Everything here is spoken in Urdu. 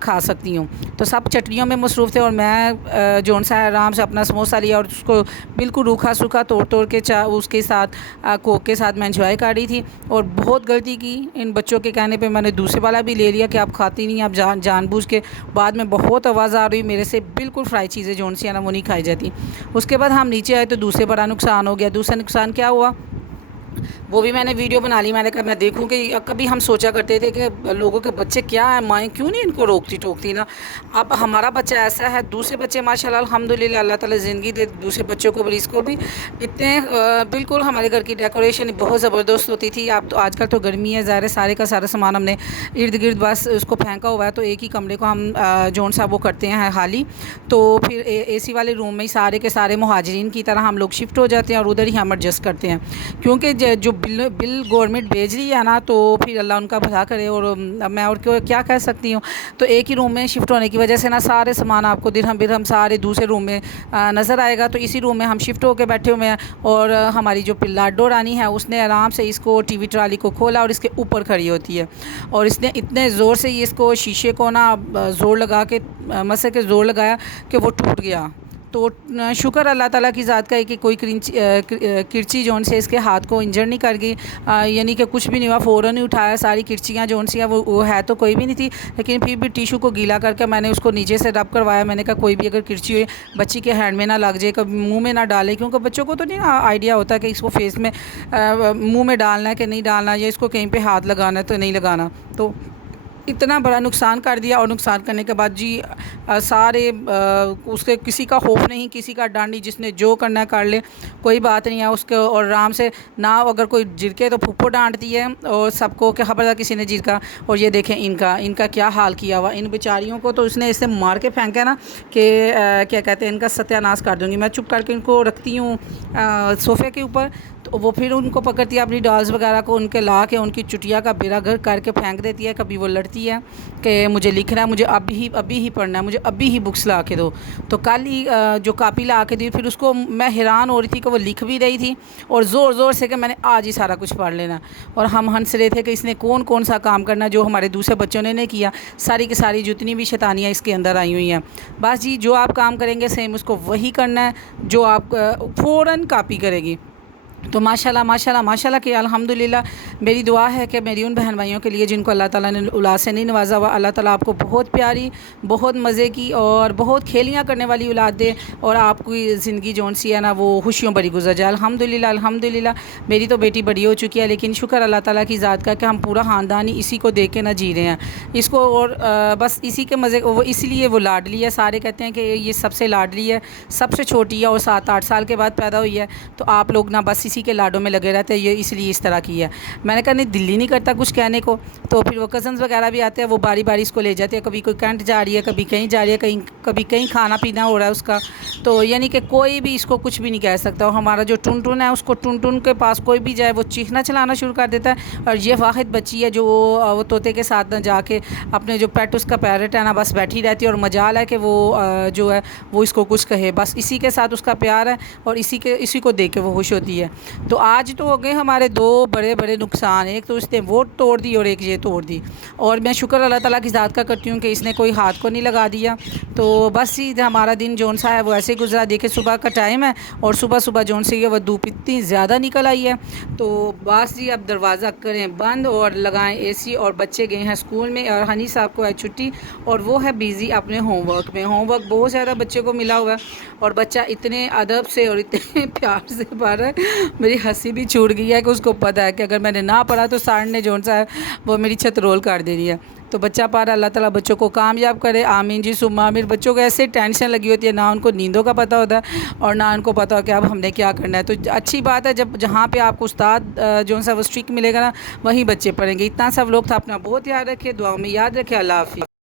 کھا سکتی ہوں. تو سب چٹنیوں میں مصروف تھے اور میں جون سا آرام سے اپنا سموسہ لیا اور اس کو بالکل روکھا سوکھا توڑ کے اس کے ساتھ کوک کے ساتھ میں انجوائے کر رہی تھی. اور بہت غلطی کی ان بچوں کے کہنے پہ میں نے دوسرے والا بھی لے لیا کہ آپ کھاتی نہیں, آپ جان بوجھ کے. بعد میں بہت آواز آ رہی میرے سے, بالکل فرائی چیزیں جون سی ہے نا وہ نہیں کھائی جاتی. اس کے بعد ہم نیچے آئے تو دوسرے بڑا نقصان ہو گیا. دوسرا نقصان کیا ہوا وہ بھی میں نے ویڈیو بنا لی. میں نے کہا میں دیکھوں کہ کبھی ہم سوچا کرتے تھے کہ لوگوں کے بچے کیا ہیں, مائیں کیوں نہیں ان کو روکتی ٹوکتی نا. اب ہمارا بچہ ایسا ہے, دوسرے بچے ماشاءاللہ الحمدللہ اللہ تعالیٰ زندگی دے دوسرے بچوں کو بھی, اس کو بھی اتنے بالکل. ہمارے گھر کی ڈیکوریشن بہت زبردست ہوتی تھی. اب تو آج کل تو گرمی ہے, ظاہر سارے کا سارا سامان ہم نے ارد گرد بس اس کو پھینکا ہوا ہے. تو ایک ہی کمرے کو ہم جون صاحب وہ کرتے ہیں حالی. تو پھر اے سی والے روم میں ہی سارے کے سارے مہاجرین کی طرح ہم لوگ شفٹ ہو جاتے ہیں اور ادھر ہی ہم ایڈجسٹ کرتے ہیں, کیونکہ جو بل گورنمنٹ بھیج رہی ہے نا تو پھر اللہ ان کا بھلا کرے. اور میں اور کیا کہہ سکتی ہوں. تو ایک ہی روم میں شفٹ ہونے کی وجہ سے نا سارے سامان آپ کو درہم برہم سارے دوسرے روم میں نظر آئے گا. تو اسی روم میں ہم شفٹ ہو کے بیٹھے ہوئے ہیں. اور ہماری جو لاڈو رانی ہے اس نے آرام سے اس کو ٹی وی ٹرالی کو کھولا اور اس کے اوپر کھڑی ہوتی ہے, اور اس نے اتنے زور سے اس کو شیشے کو نا زور لگا کے مسے کے زور لگایا کہ وہ ٹوٹ گیا. تو شکر اللہ تعالیٰ کی ذات کا ہے کہ کوئی کرچی جون سے اس کے ہاتھ کو انجر نہیں کر گئی, یعنی کہ کچھ بھی نہیں ہوا. فوراً ہی اٹھایا, ساری کرچیاں جون سی ہیں وہ ہے تو کوئی بھی نہیں تھی, لیکن پھر بھی ٹیشو کو گیلا کر کے میں نے اس کو نیچے سے رب کروایا. میں نے کہا کوئی بھی اگر کرچی ہوئی بچی کے ہینڈ میں نہ لگ جائے, کبھی منہ میں نہ ڈالے, کیونکہ بچوں کو تو نہیں آئیڈیا ہوتا کہ اس کو فیس میں منہ میں ڈالنا ہے کہ نہیں ڈالنا, یا اس کو کہیں پہ ہاتھ لگانا ہے تو نہیں لگانا. تو اتنا بڑا نقصان کر دیا. اور نقصان کرنے کے بعد جی سارے اس کے کسی کا خوف نہیں, کسی کا ڈر نہیں, جس نے جو کرنا ہے کر لے, کوئی بات نہیں ہے اس کے. اور آرام سے نہ اگر کوئی جھڑکے تو پھپھو ڈانٹتی ہے اور سب کو کہ خبردار کسی نے جھڑکا. اور یہ دیکھیں ان کا کیا حال کیا ہوا, ان بیچاریوں کو تو اس نے اسے مار کے پھینکا نا کہ کیا کہتے ہیں ان کا ستیہ ناش کر دوں گی. میں چپ کر کے ان کو رکھتی ہوں صوفے کے اوپر, تو وہ پھر ان کو پکڑتی ہے اپنی ڈالز وغیرہ کو ان کے لا کے ان کی چٹیا کا بیڑا گھر کر کے پھینک دیتی ہے. کبھی وہ لڑتی ہے کہ مجھے لکھنا ہے, مجھے ابھی ہی پڑھنا ہے, مجھے ابھی ہی بکس لا کے دو. تو کل ہی جو کاپی لا کے دی, پھر اس کو میں حیران ہو رہی تھی کہ وہ لکھ بھی رہی تھی اور زور زور سے کہ میں نے آج ہی سارا کچھ پڑھ لینا. اور ہم ہنس رہے تھے کہ اس نے کون سا کام کرنا جو ہمارے دوسرے بچوں نے نہیں کیا. ساری کی ساری جتنی بھی شیطانیاں اس کے اندر آئی ہوئی ہیں. بس جی جو آپ کام کریں گے سیم اس کو وہی کرنا ہے جو آپ فوراً کاپی کرے گی. تو ماشاءاللہ کہ الحمدللہ میری دعا ہے کہ میری ان بہن بھائیوں کے لیے جن کو اللہ تعالیٰ نے اولاد سے نہیں نوازا ہوا, اللہ تعالیٰ آپ کو بہت پیاری, بہت مزے کی اور بہت کھیلیاں کرنے والی اولاد دے, اور آپ کی زندگی جون سی ہے نا وہ خوشیوں بڑی گزر جائے. الحمدللہ میری تو بیٹی بڑی ہو چکی ہے, لیکن شکر اللہ تعالیٰ کی ذات کا کہ ہم پورا خاندان ہی اسی کو دیکھ کے نہ جی رہے ہیں اس کو. اور بس اسی کے مزے وہ اس لیے وہ لاڈلی ہے. سارے کہتے ہیں کہ یہ سب سے لاڈلی ہے, سب سے چھوٹی ہے اور 7-8 سال کے بعد پیدا ہوئی ہے. تو آپ لوگ نہ بس اسی کے لاڈوں میں لگے رہتے ہیں, یہ اس لیے اس طرح کی ہے. میں نے کہا نہیں دل ہی نہیں کرتا کچھ کہنے کو. تو پھر وہ کزنز وغیرہ بھی آتے ہیں, وہ باری اس کو لے جاتے ہیں. کبھی کوئی کینٹ جا رہی ہے, کبھی کہیں جا رہی ہے, کبھی کہیں کھانا پینا ہو رہا ہے اس کا. تو یعنی کہ کوئی بھی اس کو کچھ بھی نہیں کہہ سکتا. اور ہمارا جو ٹن ہے اس کو ٹن کے پاس کوئی بھی جائے وہ چیخنا چلانا شروع کر دیتا ہے. اور یہ واحد بچی ہے جو وہ طوطے کے ساتھ نہ جا کے اپنے جو پیٹ اس کا پیرٹ ہے نا بس بیٹھی رہتی ہے, اور مجال ہے کہ وہ جو ہے وہ اس کو کچھ کہے. بس اسی کے ساتھ اس کا پیار ہے اور اسی کو دیکھ کے وہ خوش ہوتی ہے. تو آج تو ہو گئے ہمارے 2 بڑے نقصان, ایک تو اس نے وہ توڑ دی اور ایک یہ توڑ دی. اور میں شکر اللہ تعالیٰ کی ذات کا کرتی ہوں کہ اس نے کوئی ہاتھ کو نہیں لگا دیا. تو بس ہی ہمارا دن جون سا ہے وہ ایسے ہی گزرا. دیکھے صبح کا ٹائم ہے اور صبح جون سے وہ دھوپ اتنی زیادہ نکل آئی ہے. تو بس جی اب دروازہ کریں بند اور لگائیں اے سی. اور بچے گئے ہیں اسکول میں اور ہنی صاحب کو ہے چھٹی, اور وہ ہے بیزی اپنے ہوم ورک میں. ہوم ورک بہت زیادہ بچے کو ملا ہوا ہے, اور بچہ اتنے ادب سے اور اتنے پیار سے پڑھ رہا ہے, میری ہنسی بھی چھوٹ گئی ہے کہ اس کو پتہ ہے کہ اگر میں نے نہ پڑھا تو سار نے جون سا ہے وہ میری چھت رول کر دینی ہے. تو بچہ پا رہا, اللہ تعالیٰ بچوں کو کامیاب کرے, آمین جی ثم آمین. بچوں کو ایسے ٹینشن لگی ہوتی ہے, نہ ان کو نیندوں کا پتہ ہوتا ہے اور نہ ان کو پتہ ہو کہ اب ہم نے کیا کرنا ہے. تو اچھی بات ہے جہاں پہ آپ کو استاد جو سا وہ اسٹرک ملے گا نا وہیں بچے پڑھیں گے. اتنا سب لوگ تھا, اپنا بہت یاد رکھے, دعاؤں میں یاد رکھے. اللہ حافظ.